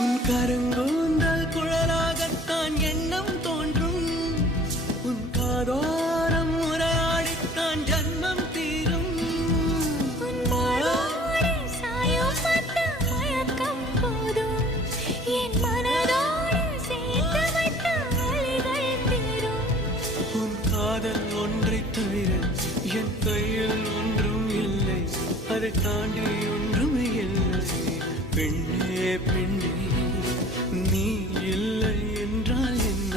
உன் கருங்கூந்தல் குழலாகத்தான் எண்ணம் தோன்றும். உன் காதோரம் உரையாடித்தான் ஜன்மம் தீரும். உன் காதல் ஒன்றை தவிர என் கையில் ஒன்றும் இல்லை, அதை தாண்டி ஒன்றும் இல்லை. பெண்ணே பெண்ணே, நீ இல்லை என்றால் என்ன?